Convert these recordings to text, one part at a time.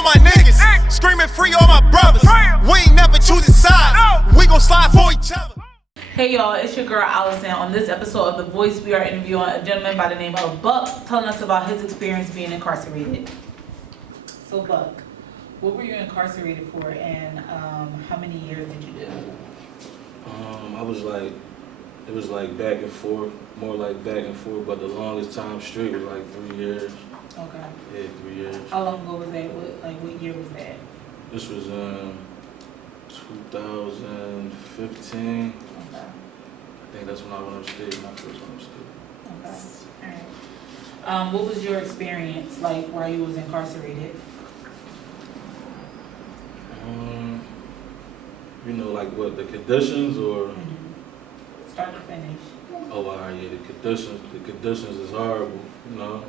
all my niggas, screaming free all my brothers. We ain't never choosing sides, we gon' slide for each other. Hey y'all, it's your girl Allison. On this episode of The Voice, we are interviewing a gentleman by the name of Buck, telling us about his experience being incarcerated. So Buck, what were you incarcerated for, and how many years did you do? It was like back and forth, more like back and forth, but the longest time straight was like 3 years. Okay. Yeah, 3 years. How long ago was that? What year was that? This was 2015. Okay. I think that's when I went upstate, when I first went upstate. Okay. All right. What was your experience like while you was incarcerated? You know, like what, the conditions or? Mm-hmm. Start to finish. Oh, all right, yeah, the conditions is horrible, you know.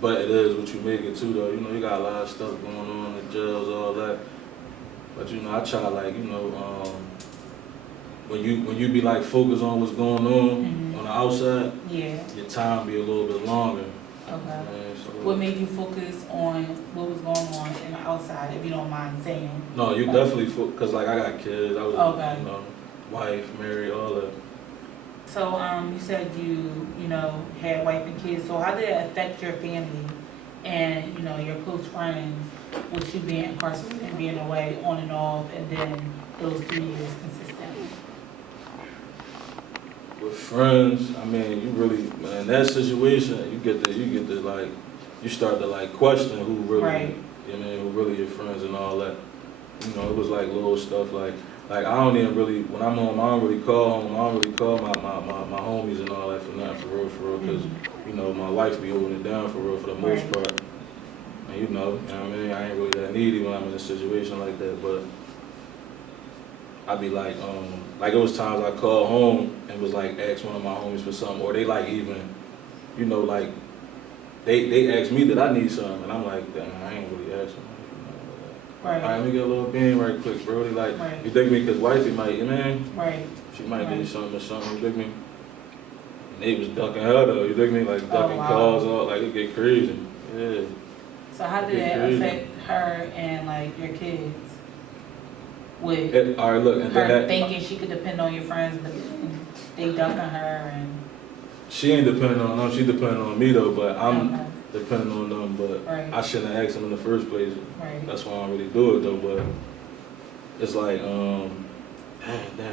But it is what you make it too, though. You know, you got a lot of stuff going on in the jails, all that. But you know, I try like, you know, when you be like focused on what's going on on the outside, yeah, your time be a little bit longer. Okay. So, what made you focus on what was going on in the outside, if you don't mind saying? No, you definitely cause like I got kids, I was, you know, wife, married, all that. So you said you know, had wife and kids. So how did it affect your family and, you know, your close friends with you being incarcerated and being away on and off, and then those 3 years consistently? With friends, I mean, you really, man, that situation, you get to like, you start to like question who really, right. You know, who really your friends and all that. You know, it was like little stuff like I don't even really, when I'm home, I don't really call home. I don't really call my homies and all that for nothing, for real, because, you know, my wife be holding it down for real for the most part. And you know what I mean? I ain't really that needy when I'm in a situation like that, but I be like it was times I call home and was like, ask one of my homies for something, or they like even, you know, like, they ask me that I need something, and I'm like, damn, I ain't really asking. Right. All right, let me get a little bean right quick, bro. They like, you dig me? Because wifey might, you know, right. She might need something or something, you dig me? And they was ducking her though, you dig me? Like ducking calls, all, like it get crazy. Yeah. So how did that affect her and like your kids? With all right, look, and her thinking she could depend on your friends, but they ducking her and. She ain't depending on them, she depending on me though, but I'm depending on them, but I shouldn't have asked them in the first place. Right. That's why I don't really do it though, but it's like, damn,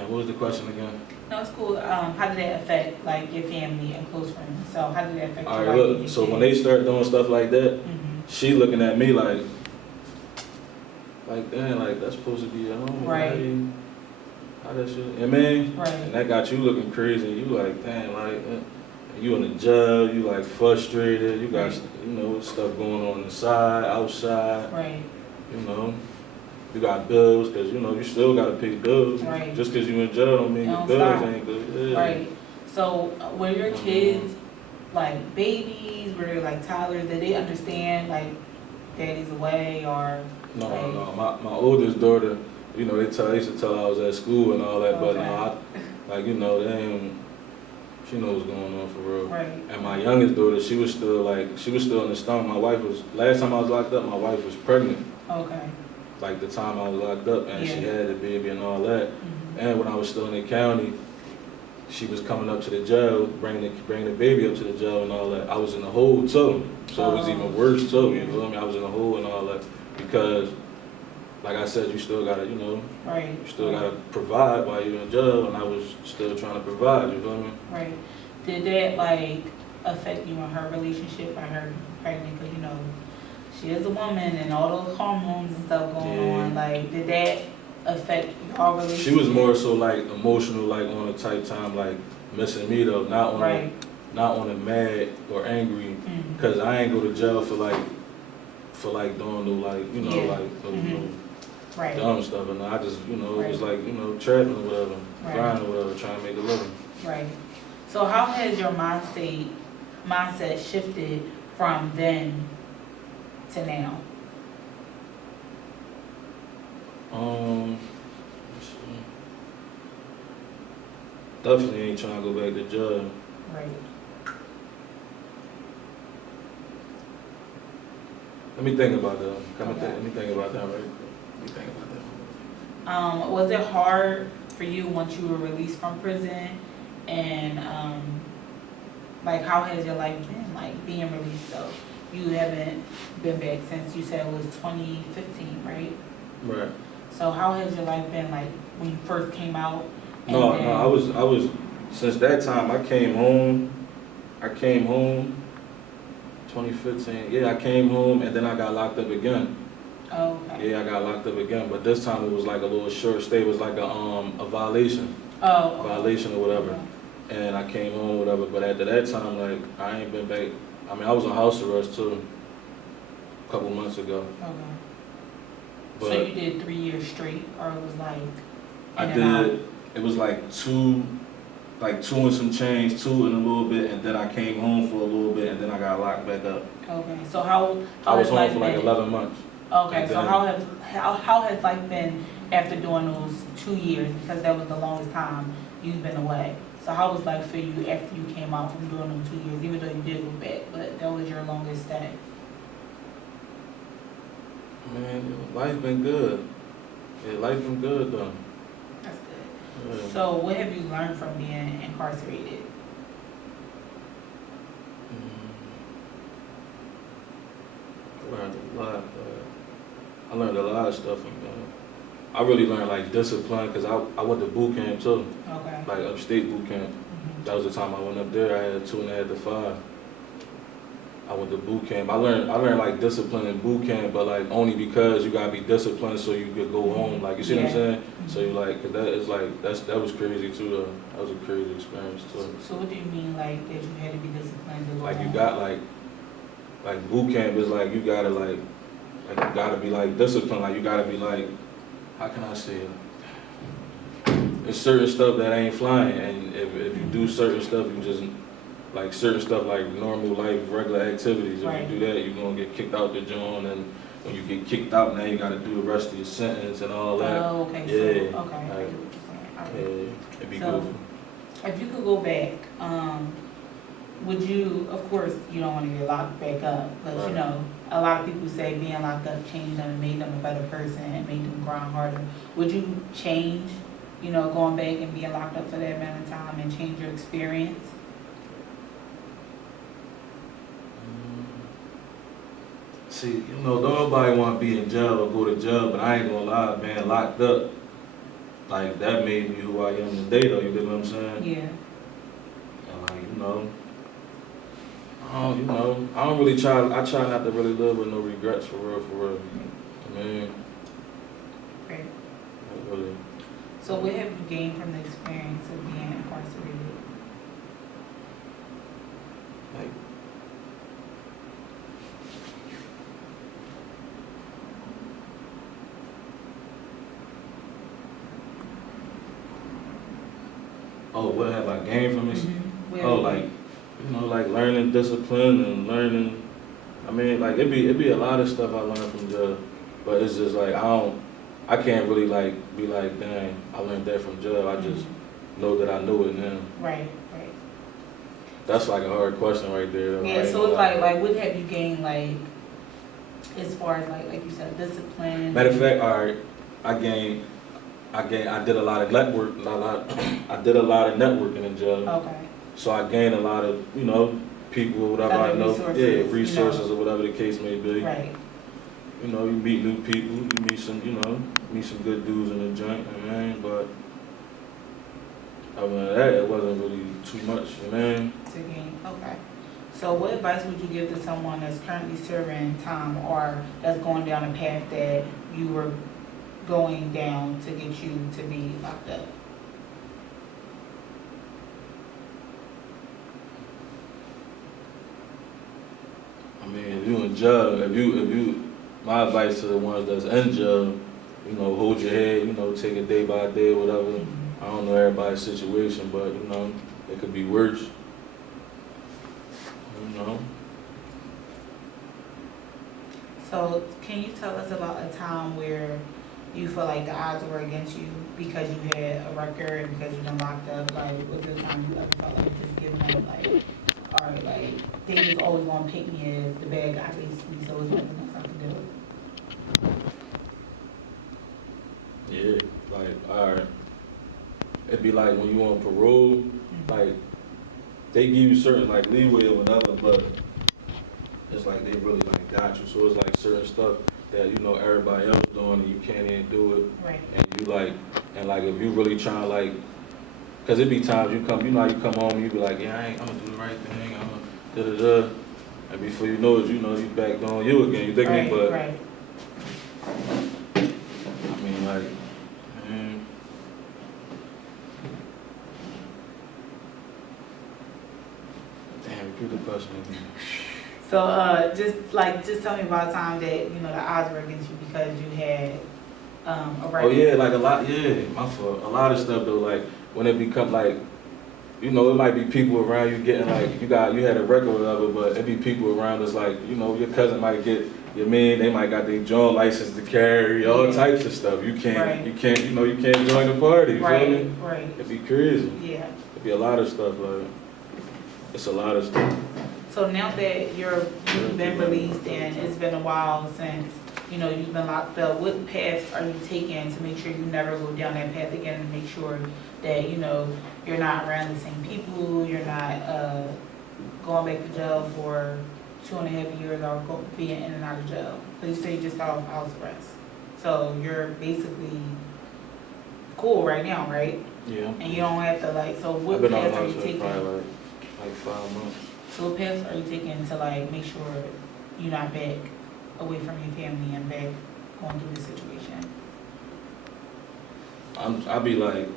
what was the question again? No, it's cool. How did that affect like your family and close friends? So how did that affect all your right, life? look, so when they start doing stuff like that, she looking at me like, damn, like that's supposed to be your home. Right. How that shit, I mean? Right. And that got you looking crazy. You like, damn, like, you in the jail, you like frustrated, you got, you know, stuff going on inside, outside. Right. You know, you got bills, because, you know, you still got to pay bills. Right. Just because you in jail don't mean your bills ain't good. Yeah. Right. So were your kids like babies? Were they like toddlers? Did they understand like daddy's away or? No, like, no. My oldest daughter, you know, they used to tell her I was at school and all that, but no, you know, she knows what's going on for real. Right. And my youngest daughter, she was still in the stomach. My wife was, last time I was locked up, my wife was pregnant. Okay. Like the time I was locked up, and she had the baby and all that. And when I was still in the county, she was coming up to the jail, bringing the baby up to the jail and all that. I was in the hole too, so it was even worse too. You know what I mean? I was in the hole and all that because, like I said, you still gotta, you know, you still gotta provide while you're in jail, and I was still trying to provide. You feel me? Right. Did that like affect you in her relationship by her pregnant? Because you know, she is a woman and all those hormones and stuff going on. Like, did that affect your relationship? She was more so like emotional, like on a type time, like missing me though, not on a mad or angry, because I ain't go to jail for doing no like, you know, like dumb stuff, and I just, you know, it was like, you know, trapping or whatever, grinding or whatever, trying to make a living. Right. So how has your mindset shifted from then to now? Definitely ain't trying to go back to jail. Right. Let me think about that. Let me think about that, right? Let me think about that. Was it hard for you once you were released from prison? And like, how has your life been, like, being released? So you haven't been back since you said it was 2015, right? Right. So how has your life been, like, when you first came out? No, I was, since that time, I came home 2015, yeah, I came home and then I got locked up again. Oh, okay. Yeah, I got locked up again, but this time it was like a little short stay, it was like a violation. Oh. Violation or whatever. Okay. And I came home, whatever, but after that time, like, I ain't been back. I mean, I was on house arrest too, a couple months ago. Okay. But So you did 3 years straight, or it was like? I in and out? did, it was like two and some change, 2 and a little bit, and then I came home for a little bit, and then I got locked back up. Okay, so how I was has home life for like been? 11 months. Okay, and so then- how has life been after doing those 2 years? Because that was the longest time you've been away. So how was life for you after you came out from doing them 2 years, even though you did go back, but that was your longest stay? Man, life been good. Yeah, life been good though. That's good. Yeah. So what have you learned from being incarcerated? I learned a lot. I learned a lot of stuff from I really learned like discipline because I went to boot camp too, Okay. like upstate boot camp. Mhm. That was the time I went up there. I had 2.5 to 5. I went to boot camp. I learned like discipline in boot camp, but like only because you gotta be disciplined so you could go home. Like you see what I'm Yeah. saying? Mhm. So you like, cause that is like that was crazy too though. That was a crazy experience too. So what do you mean, like, that you had to be disciplined to go Like you home? got like boot camp is like you gotta like you gotta be like disciplined. Like you gotta be like, how can I say it? It's certain stuff that ain't flying, and if you do certain stuff, you just like certain stuff like normal life, regular activities. If Right. you do that, you're gonna get kicked out the joint, and when you get kicked out, now you gotta do the rest of your sentence and all that. Oh, okay, so, Yeah. okay, I get Like, what you're saying. All right. yeah, it'd be So- good. If you could go back, would you, of course, you don't want to get locked back up, but you Right. know, a lot of people say being locked up changed them and made them a better person and made them grind harder. Would you change, you know, going back and being locked up for that amount of time and change your experience? See, you know, nobody want to be in jail or go to jail, but I ain't gonna lie, man, locked up, like, that made me who I am today, though, you get what I'm saying? Yeah. And, like, I don't really I try not to really live with no regrets, for real. I mean, Great. not really. So what have you gained from the experience of being incarcerated? Like, oh, what have I gained from this? Mhm. Oh, like, like learning discipline and learning. I mean, like it'd be a lot of stuff I learned from jail, but it's just like I can't really like be like, dang, I learned that from jail. I just know that I knew it now. Right. That's like a hard question right there. Though. Yeah, Like, so it's like what have you gained, like, as far as like you said, discipline? matter of fact, all right, I did a lot of network, I did a lot of networking in jail. Okay. So I gained a lot of, people or whatever Other I know. resources, Yeah, you resources know. or whatever the case may be. Right. You meet new people, you meet some, meet some good dudes in the joint, but other than that, it wasn't really too much, To gain. Okay. So what advice would you give to someone that's currently serving time or that's going down a path that you were going down to get you to be locked up? I mean, if you in jail, if you, my advice to the ones that's in jail, hold your head, take it day by day, whatever. I don't know everybody's situation, but it could be worse. So can you tell us about a time where you feel like the odds were against you because you had a record, because you've been locked up? Like, was there a time you ever felt like just giving up, like, all right, like, they just always gonna pick me as the bad guy, basically, so it's nothing or something it'd be like when you on parole, like they give you certain like leeway or whatever, but it's like they really like got you. So it's like certain stuff that you know everybody else doing and you can't even do it. Right. And you like, and like if you really trying like, cause it be times you come, you know how you come home and you be like, yeah, I'm gonna do the right thing, I'm gonna da-da-da. And before you know it, you know, you back on you again, you dig me? But, right. I mean, like, man. Damn, repeat the question again. So, just tell me about a time that, you know, the odds were against you because you had, a right. Oh yeah, like a lot, yeah, my fault. A lot of stuff though, like, when it become like, you know, it might be people around you getting like, you had a record or whatever, but it be people around us like, you know, your cousin might get, your man, they might got their joint license to carry, all types of stuff. You can't, you can't join the party, you feel me? Right. It'd be crazy. Yeah. It'd be a lot of stuff, like, it's a lot of stuff. So now that you've been released and it's been a while since, you know, you've been locked up, what paths are you taking to make sure you never go down that path again and make sure that, you know, you're not around the same people, you're not going back to jail for 2.5 years or being in and out of jail? Because you say you just got off house arrest. So you're basically cool right now, right? Yeah. And you don't have to like, so what I've been paths on are you house taking? probably like 5 months. So what paths are you taking to like make sure you're not back away from your family and back going through this situation? I be like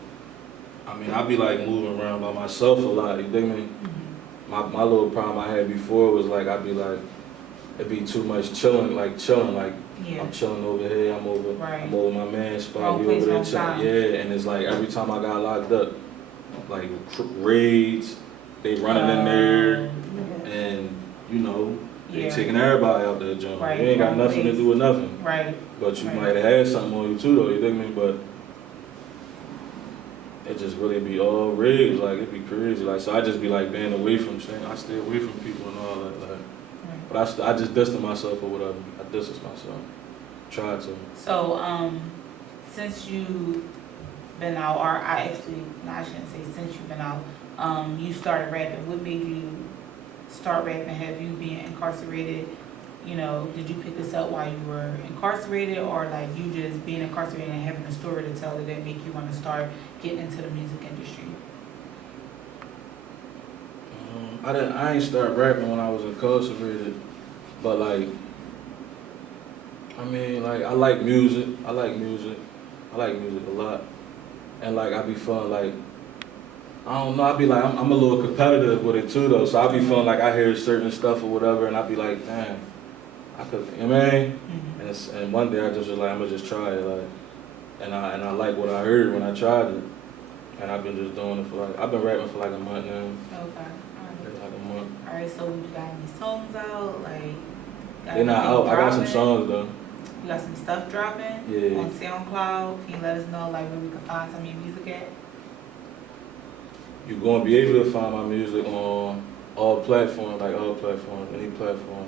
moving around by myself a lot, you dig me? Mm-hmm. My little problem I had before was like, I'd be like, it'd be too much chilling, like, Yeah. I'm chilling over here, I'm over my man's spot, Wrong we place, over there wrong chilling. time. Yeah, and it's like every time I got locked up, like raids, they running in there, and you know, they taking everybody out there, John. Right. You ain't got Wrong nothing place. to do with nothing. Right. But you Right. might have had something on you too, though, you dig me? But it just really be all rigs, like it'd be crazy. Like, so I just be like being away from things. I stay away from people and all that. Like, but I just distance myself or whatever. I distance myself. Try to. So, since you've been out, or I shouldn't say since you've been out, you started rapping. What made you start rapping? Have you been incarcerated? You know, did you pick this up while you were incarcerated, or like you just being incarcerated and having a story to tell that make you want to start getting into the music industry? I ain't start rapping when I was incarcerated, but like, I mean, like I like music. I like music a lot, and like I be feeling like, I don't know, I be like, I'm a little competitive with it too though, so I be feeling like I hear certain stuff or whatever, and I be like, damn, I could, you know what I mean? Mm-hmm. And one day I just was like, I'm gonna just try it, like, and I like what I heard when I tried it, and I've been just doing it for like, I've been rapping for like a month now. Okay. Like a month. Alright, so you got any songs out? Like, They're not out. I got some songs though. You got some stuff dropping? Yeah. On SoundCloud? Can you let us know like where we can find some of your music at? You're gonna be able to find my music on all platforms, any platform.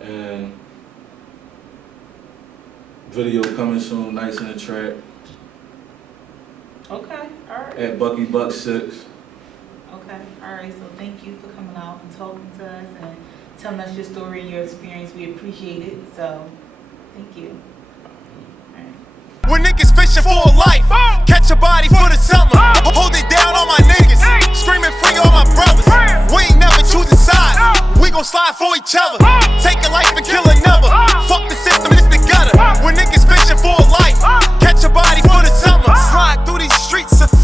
And video coming soon, Nights in the Trap. Okay, alright. At Bucky Buck 6. Okay, alright, so thank you for coming out and talking to us and telling us your story and your experience. We appreciate it, so thank you. When niggas fishing for a life, catch a body for the summer. Hold it down on my niggas, screaming free all my brothers. We ain't never choosing sides, we gon' slide for each other. Take it like